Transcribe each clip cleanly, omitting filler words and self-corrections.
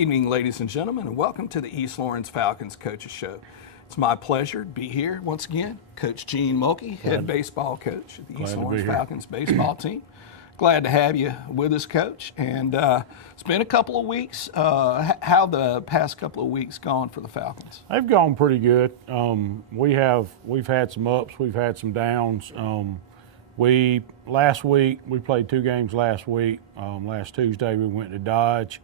evening, ladies and gentlemen, and welcome to the East Lawrence Falcons Coaches Show. It's my pleasure to be here once again. Coach Gene Mulkey, head baseball coach of the East Lawrence Falcons baseball team. Glad to have you with us, Coach. And it's been a couple of weeks. How the past couple of weeks gone for the Falcons? They've gone pretty good. We've had some ups, we've had some downs. Last week we played 2 games last week. Last Tuesday we went to Dodge.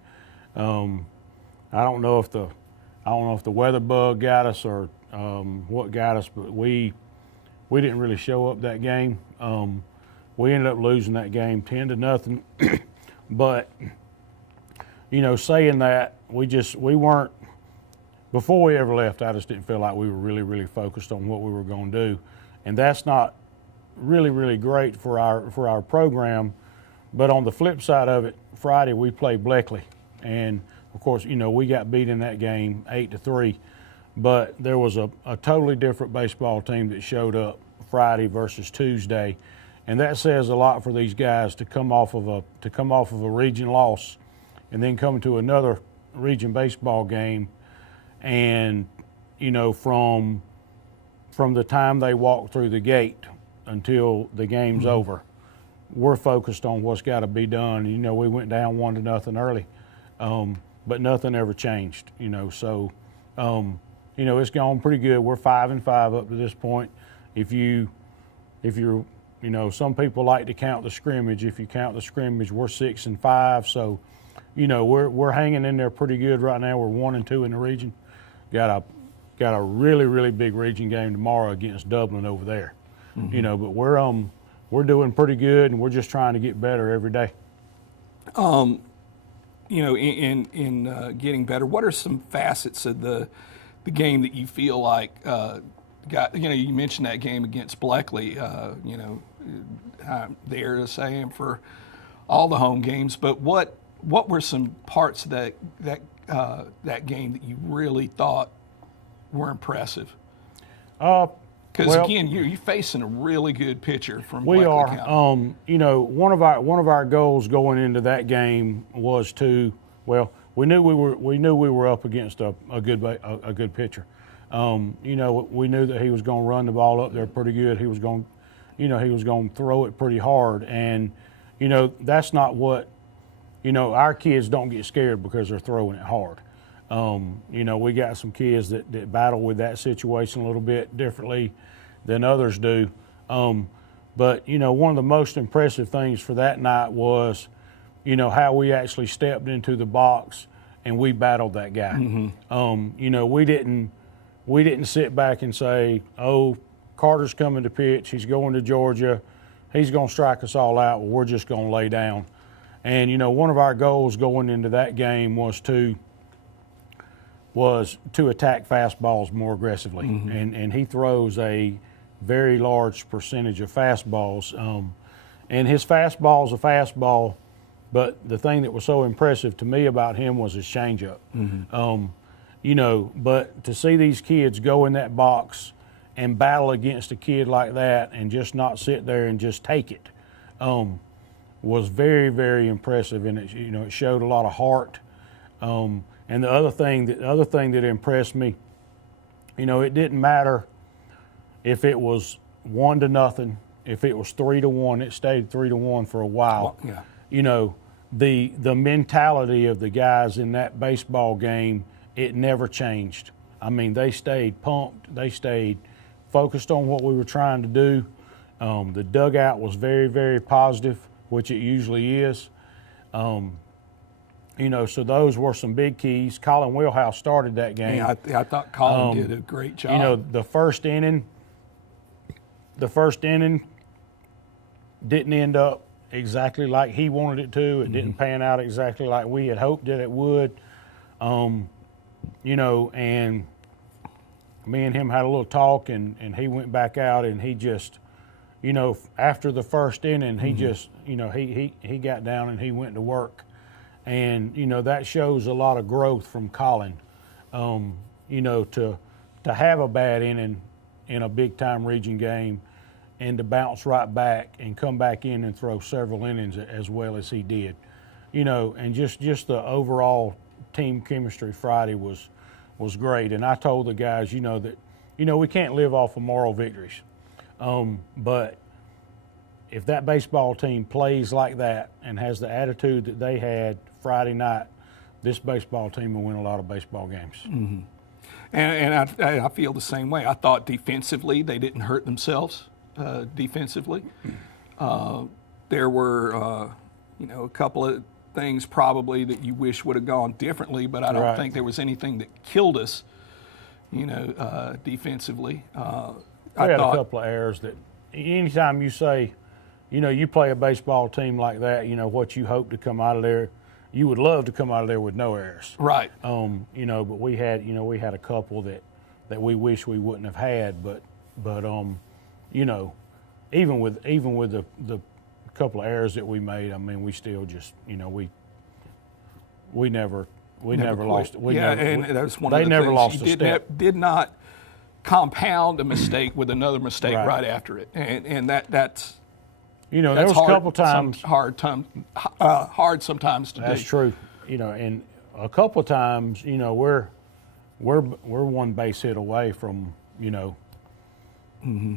I don't know if the weather bug got us or what got us, but we didn't really show up that game. We ended up losing that game 10-0. But saying that, we weren't. Before we ever left, I just didn't feel like we were really focused on what we were going to do, and that's not really great for our program. But on the flip side of it, Friday we played Wiggly, and of course we got beat in that game 8-3. But there was a totally different baseball team that showed up Friday versus Tuesday, and that says a lot for these guys to come off of a region loss, and then come to another region baseball game, and from the time they walk through the gate until the game's over, we're focused on what's got to be done. We went down 1-0 early, but nothing ever changed. So it's gone pretty good. We're 5-5 up to this point. If you're some people like to count the scrimmage. If you count the scrimmage, we're 6-5. So, we're hanging in there pretty good right now. We're 1-2 in the region. Got a really big region game tomorrow against Dublin over there. But we're doing pretty good, and we're just trying to get better every day. In getting better, what are some facets of the game that you feel like you mentioned that game against Wiggly, I'm there to say him for all the home games, but what were some parts of that game that you really thought were impressive? Because again, you're facing a really good pitcher from We Wiggly are. County. One of our goals going into that game was we knew we were up against a good pitcher. We knew that he was going to run the ball up there pretty good. He was going to throw it pretty hard, and that's not what our kids don't get scared because they're throwing it hard. We got some kids that battle with that situation a little bit differently than others do. But one of the most impressive things for that night was how we actually stepped into the box and we battled that guy. We didn't sit back and say, oh, Carter's coming to pitch, he's going to Georgia, he's going to strike us all out, well, we're just going to lay down. And, one of our goals going into that game was to attack fastballs more aggressively. And he throws a very large percentage of fastballs. And his fastball's a fastball, but the thing that was so impressive to me about him was his changeup. But to see these kids go in that box and battle against a kid like that and just not sit there and just take it was very impressive, and it showed a lot of heart. And the other thing that impressed me, it didn't matter if it was 1-0, if it was 3-1, it stayed 3-1 for a while. Yeah. The mentality of the guys in that baseball game, it never changed. I mean, they stayed pumped. They stayed focused on what we were trying to do. The dugout was very positive, which it usually is. So those were some big keys. Colin Wheelhouse started that game. Yeah, I thought Colin did a great job. The first inning didn't end up exactly like he wanted it to. It didn't pan out exactly like we had hoped that it would. And me and him had a little talk, and he went back out, and he just, after the first inning, he just, he got down and he went to work. And, that shows a lot of growth from Colin, to have a bad inning in a big-time region game and to bounce right back and come back in and throw several innings as well as he did. And just the overall team chemistry Friday was great. And I told the guys, that we can't live off of moral victories, but if that baseball team plays like that and has the attitude that they had Friday night, this baseball team will win a lot of baseball games. Mm-hmm. And I feel the same way. I thought defensively they didn't hurt themselves defensively. There were, a couple of things probably that you wish would have gone differently, but I don't think there was anything that killed us, defensively. I had a couple of errors that anytime you say, you play a baseball team like that, what you hope to come out of there, you would love to come out of there with no errors. Right. But we had a couple that we wish we wouldn't have had, but even with the couple of errors that we made, I mean, we still just, we never lost. That's one of the never things. lost a step. Did not compound a mistake with another mistake right after it, and that's. There was a couple times hard sometimes to do. That's true. And a couple of times, we're one base hit away from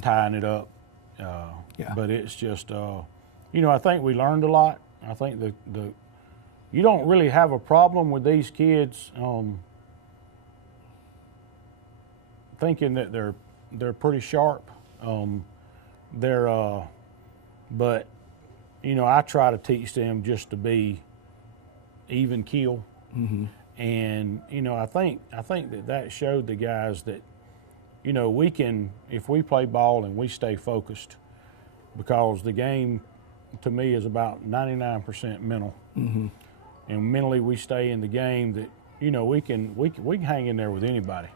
tying it up. But it's just I think we learned a lot. I think the you don't really have a problem with these kids thinking that they're pretty sharp. But I try to teach them just to be even keel, and I think that showed the guys that we can, if we play ball and we stay focused, because the game to me is about 99% mental, and mentally we stay in the game that we can hang in there with anybody,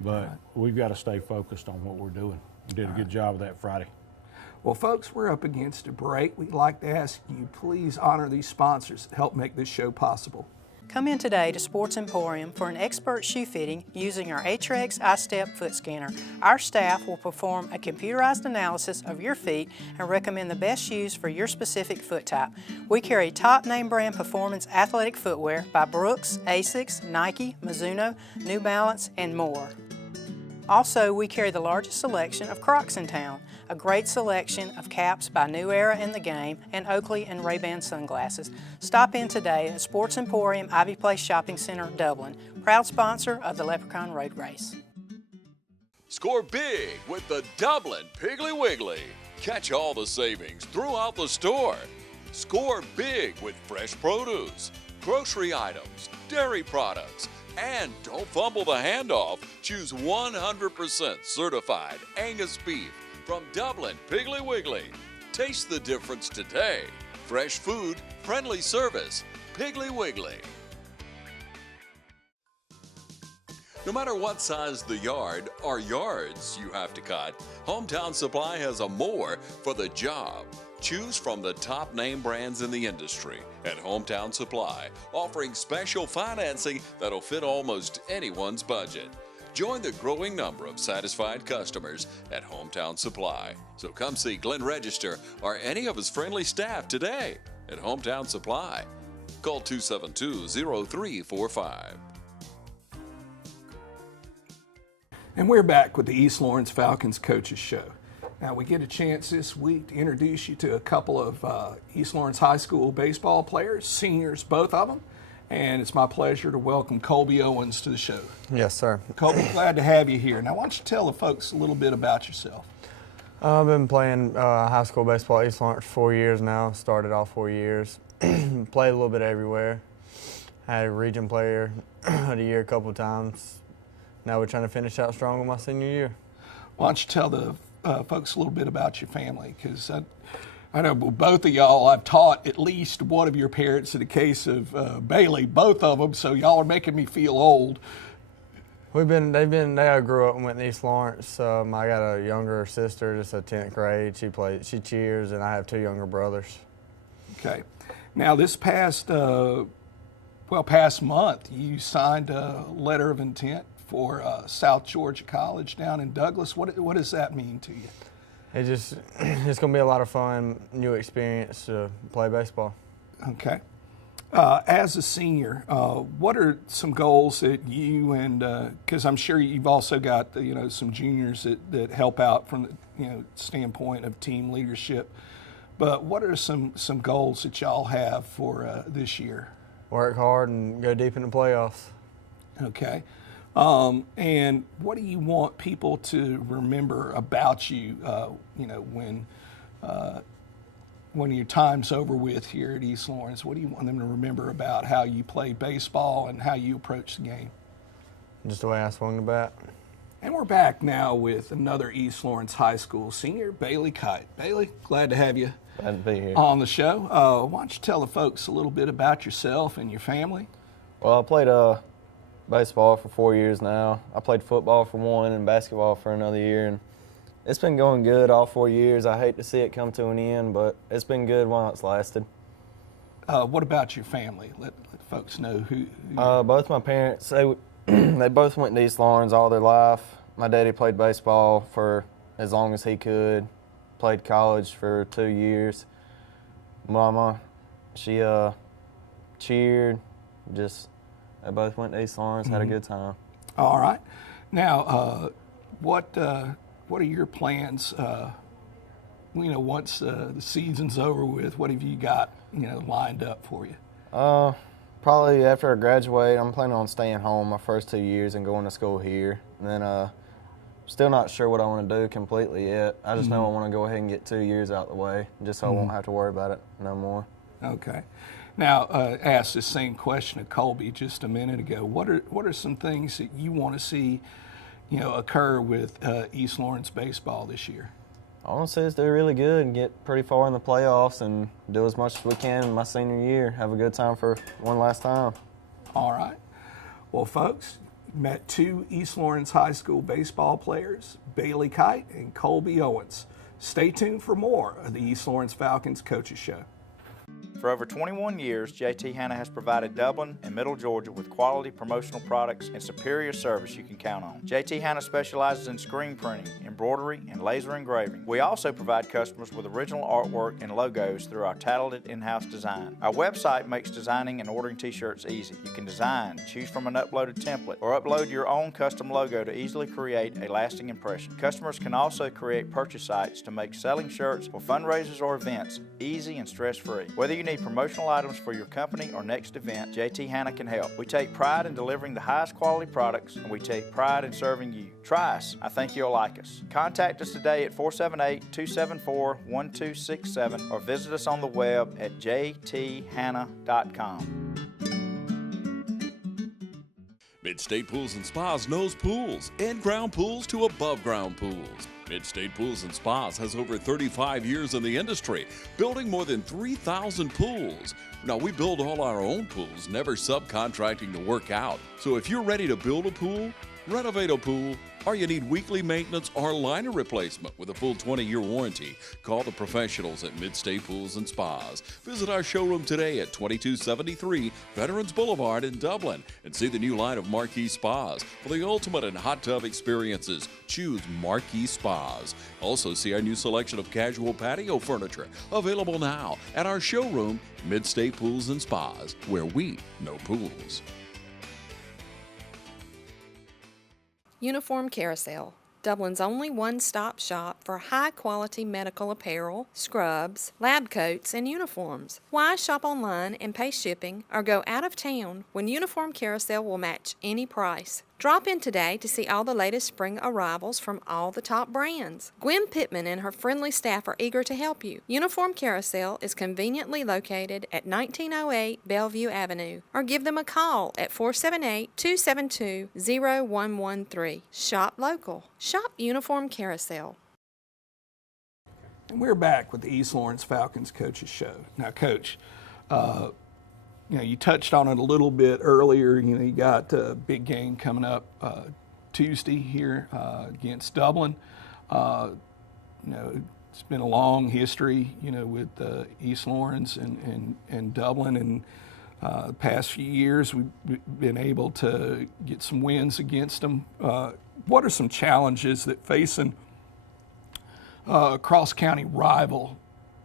but we've got to stay focused on what we're doing. We did a good job of that Friday. Well, folks, we're up against a break. We'd like to ask you, please honor these sponsors that help make this show possible. Come in today to Sports Emporium for an expert shoe fitting using our Aetrex iStep foot scanner. Our staff will perform a computerized analysis of your feet and recommend the best shoes for your specific foot type. We carry top name brand performance athletic footwear by Brooks, Asics, Nike, Mizuno, New Balance, and more. Also, we carry the largest selection of Crocs in town, a great selection of caps by New Era and The Game, and Oakley and Ray-Ban sunglasses. Stop in today at Sports Emporium, Ivy Place Shopping Center, Dublin, proud sponsor of the Leprechaun Road Race. Score big with the Dublin Piggly Wiggly. Catch all the savings throughout the store. Score big with fresh produce, grocery items, dairy products, and don't fumble the handoff. Choose 100% certified Angus beef from Dublin Piggly Wiggly. Taste the difference today. Fresh food, friendly service. Piggly Wiggly. No matter what size the yard or yards you have to cut, Hometown Supply has a more for the job. Choose from the top name brands in the industry at Hometown Supply, offering special financing that'll fit almost anyone's budget. Join the growing number of satisfied customers at Hometown Supply. So come see Glenn Register or any of his friendly staff today at Hometown Supply. Call 272-0345. And we're back with the East Lawrence Falcons Coaches Show. Now, we get a chance this week to introduce you to a couple of East Lawrence High School baseball players, seniors, both of them. And it's my pleasure to welcome Colby Owens to the show. Yes, sir. Colby, glad to have you here. Now, why don't you tell the folks a little bit about yourself? I've been playing high school baseball at East Lawrence for 4 years now. Started all 4 years. Played a little bit everywhere. Had a region player of the year a couple of times. Now we're trying to finish out strong with my senior year. Why don't you tell the folks a little bit about your family? Because I know both of y'all, I've taught at least one of your parents in the case of Bailey, both of them, so y'all are making me feel old. They all grew up and went to East Lawrence. I got a younger sister, just a 10th grade. She cheers, and I have 2 younger brothers. Okay. Now this past month, you signed a letter of intent for South Georgia College down in Douglas. What does that mean to you? It's going to be a lot of fun, new experience to play baseball. Okay. As a senior, what are some goals that you and because I'm sure you've also got some juniors that help out from the standpoint of team leadership, but what are some goals that y'all have for this year? Work hard and go deep in the playoffs. Okay. And what do you want people to remember about you, when your time's over with here at East Lawrence? What do you want them to remember about how you play baseball and how you approach the game? Just the way I swung the bat. And we're back now with another East Lawrence High School senior, Bailey Kite. Bailey, glad to have you Glad to be here. on the show. Why don't you tell the folks a little bit about yourself and your family? Well, I played baseball for 4 years now. I played football for 1 and basketball for another year, and it's been going good all 4 years. I hate to see it come to an end, but it's been good while it's lasted. What about your family? Let folks know who Both my parents, they both went to East Lawrence all their life. My daddy played baseball for as long as he could, played college for 2 years. Mama, she cheered, they both went to East Lawrence, had a good time. All right. Now, what are your plans? Once the season's over with, what have you got lined up for you? Probably after I graduate, I'm planning on staying home my first 2 years and going to school here. And then still not sure what I want to do completely yet. I just know I want to go ahead and get 2 years out the way, just so I won't have to worry about it no more. Okay. Now, asked the same question of Colby just a minute ago. What are some things that you want to see, occur with East Lawrence baseball this year? I want to see us do really good and get pretty far in the playoffs and do as much as we can in my senior year. Have a good time for one last time. All right. Well, folks, met 2 East Lawrence High School baseball players, Bailey Kite and Colby Owens. Stay tuned for more of the East Lawrence Falcons Coaches Show. For over 21 years, JT Hannan has provided Dublin and Middle Georgia with quality promotional products and superior service you can count on. JT Hannan specializes in screen printing, embroidery, and laser engraving. We also provide customers with original artwork and logos through our talented in-house design. Our website makes designing and ordering t-shirts easy. You can design, choose from an uploaded template, or upload your own custom logo to easily create a lasting impression. Customers can also create purchase sites to make selling shirts for fundraisers or events easy and stress-free. Whether you need promotional items for your company or next event, JT Hannan can help. We take pride in delivering the highest quality products, and we take pride in serving you. Try us. I think you'll like us. Contact us today at 478-274-1267 or visit us on the web at jthanna.com. MidState Pools and Spas knows pools, in-ground pools to above-ground pools. MidState Pools and Spas has over 35 years in the industry, building more than 3,000 pools. Now, we build all our own pools, never subcontracting the work out. So if you're ready to build a pool, renovate a pool, or you need weekly maintenance or liner replacement with a full 20-year warranty, call the professionals at MidState Pools and Spas. Visit our showroom today at 2273 Veterans Boulevard in Dublin and see the new line of Marquee Spas. For the ultimate in hot tub experiences, choose Marquee Spas. Also see our new selection of casual patio furniture available now at our showroom, MidState Pools and Spas, where we know pools. Uniform Carousel, Dublin's only one-stop shop for high-quality medical apparel, scrubs, lab coats, and uniforms. Why shop online and pay shipping or go out of town when Uniform Carousel will match any price? Drop in today to see all the latest spring arrivals from all the top brands. Gwen Pittman and her friendly staff are eager to help you. Uniform Carousel is conveniently located at 1908 Bellevue Avenue, or give them a call at 478-272-0113. Shop local. Shop Uniform Carousel. And we're back with the East Lawrence Falcons Coaches Show. Now, Coach, you touched on it a little bit earlier. You got a big game coming up Tuesday here against Dublin. It's been a long history, with East Lawrence and Dublin, and the past few years we've been able to get some wins against them. What are some challenges that facing a cross-county rival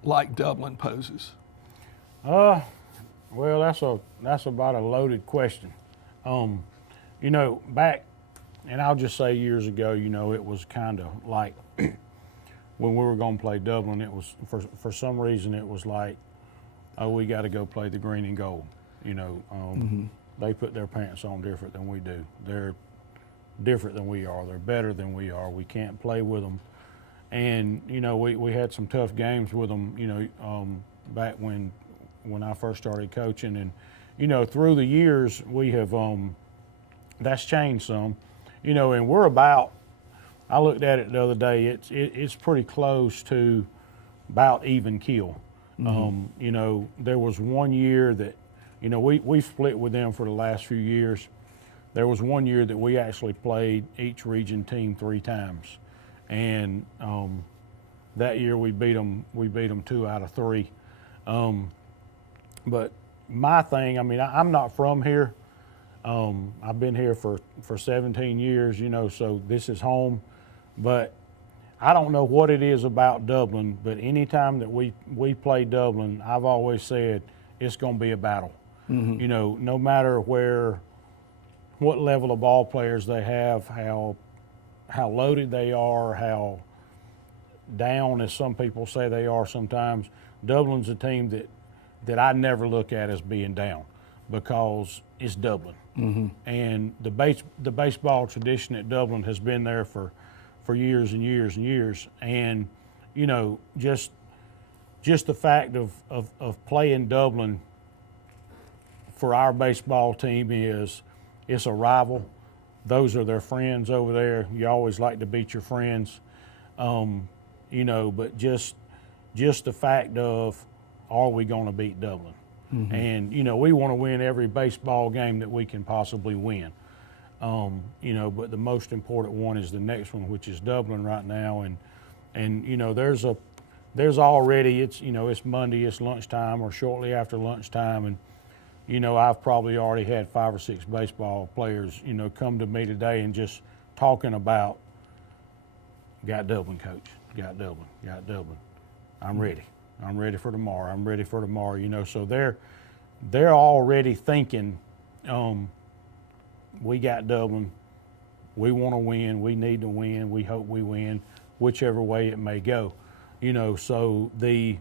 like Dublin poses? Well, that's about a loaded question. You know, back, and I'll just say years ago, you know, it was kind of like when we were going to play Dublin, it was for some reason it was like, oh, we got to go play the green and gold. You know, they put their pants on different than we do. They're different than we are. They're better than we are. We can't play with them. And you know, we had some tough games with them. You know, back when I first started coaching, and you know, through the years we have that's changed some. You know, and we're about. I looked at it the other day. It's pretty close to about even kill. You know, there was one year that, you know, we split with them for the last few years. There was one year that we actually played each region team 3 times, and that year we beat them 2 out of 3. But my thing, I mean, I'm not from here. I've been here for 17 years, you know, so this is home. But I don't know what it is about Dublin, but anytime that we play Dublin, I've always said it's going to be a battle. You know, no matter what level of ball players they have, how loaded they are, how down, as some people say they are sometimes, Dublin's a team that I never look at as being down, because it's Dublin. And the baseball tradition at Dublin has been there for years and years and years. And, you know, just the fact of playing Dublin for our baseball team is, it's a rival. Those are their friends over there. You always like to beat your friends. You know, but just the fact of, are we going to beat Dublin? And, you know, we want to win every baseball game that we can possibly win. You know, but the most important one is the next one, which is Dublin right now. And you know, there's already, it's, you know, it's Monday, it's lunchtime or shortly after lunchtime. And, you know, I've probably already had 5 or 6 baseball players, you know, come to me today and just talking about, got Dublin, coach, got Dublin. I'm ready. I'm ready for tomorrow. I'm ready for tomorrow, you know. So they're already thinking, we got Dublin. We want to win. We need to win. We hope we win, whichever way it may go. You know, so the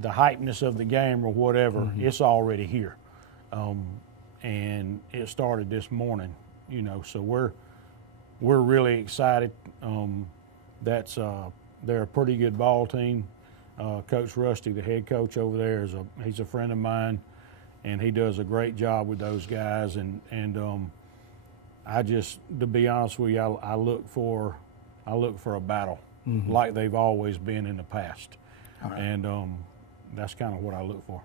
hypeness of the game or whatever, it's already here. And it started this morning, you know, so we're really excited. They're a pretty good ball team. Coach Rusty, the head coach over there, he's a friend of mine, and he does a great job with those guys. And I just, to be honest with you, I look for a battle like they've always been in the past. Right. And that's kind of what I look for.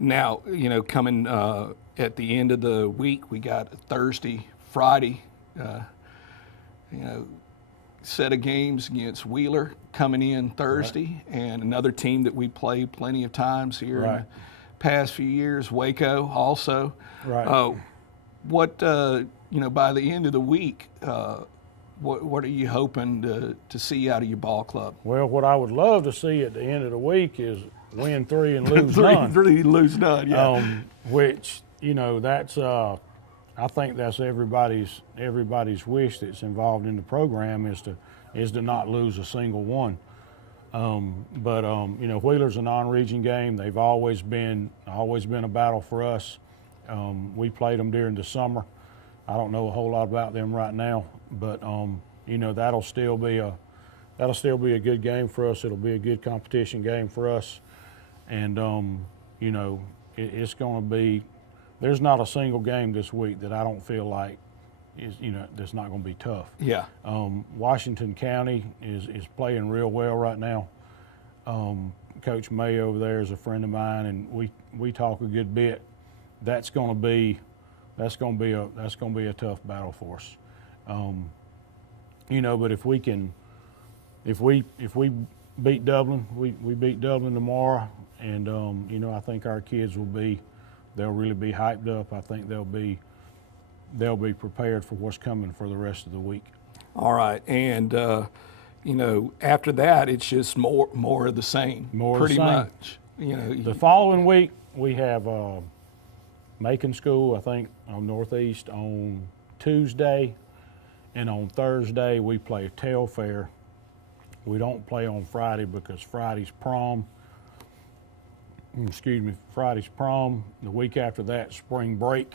Now, you know, coming at the end of the week, we got Thursday, Friday, you know, set of games against Wheeler coming in Thursday, right. And another team that we played plenty of times here in the past few years, Waco also. Right. What, you know, by the end of the week, what are you hoping to see out of your ball club? Well, what I would love to see at the end of the week is win 3 and lose none. 3 and lose none, yeah. Which, you know, that's I think that's everybody's wish that's involved in the program is to not lose a single one. But you know, Wheeler's a non-region game. They've always been a battle for us. We played them during the summer. I don't know a whole lot about them right now, but you know, that'll still be a good game for us. It'll be a good competition game for us, and you know, it's going to be. There's not a single game this week that I don't feel like is, you know, that's not going to be tough. Yeah. Washington County is playing real well right now. Coach May over there is a friend of mine, and we talk a good bit. That's going to be a tough battle for us. You know, but if we beat Dublin, we beat Dublin tomorrow, and you know, I think our kids they'll really be hyped up. I think they'll be prepared for what's coming for the rest of the week. All right, and you know, after that, it's just more of the same. More pretty of the same. much. The following week, we have Macon School, I think, on Northeast on Tuesday. And on Thursday, we play Tail Fair. We don't play on Friday because Friday's prom. Friday's prom. The week after that, spring break.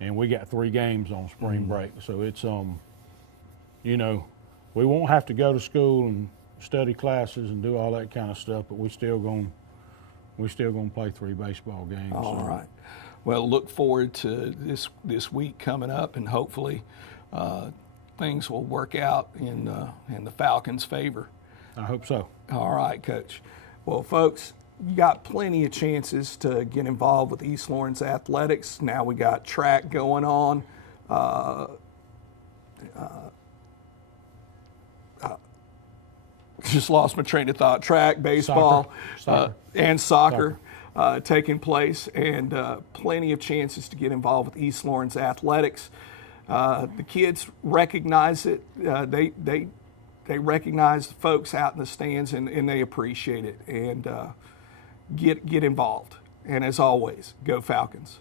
And we got 3 games on spring break. So it's, we won't have to go to school and study classes and do all that kind of stuff, but we're still going to play 3 baseball games. All right. Well, look forward to this week coming up, and hopefully things will work out in the Falcons' favor. I hope so. All right, Coach. Well, folks, you got plenty of chances to get involved with East Lawrence athletics. Now we got track going on. Just lost my train of thought. Track, baseball, and soccer. Taking place, and plenty of chances to get involved with East Lawrence athletics. The kids recognize it. They recognize the folks out in the stands, and they appreciate it. And get involved. And as always, go Falcons.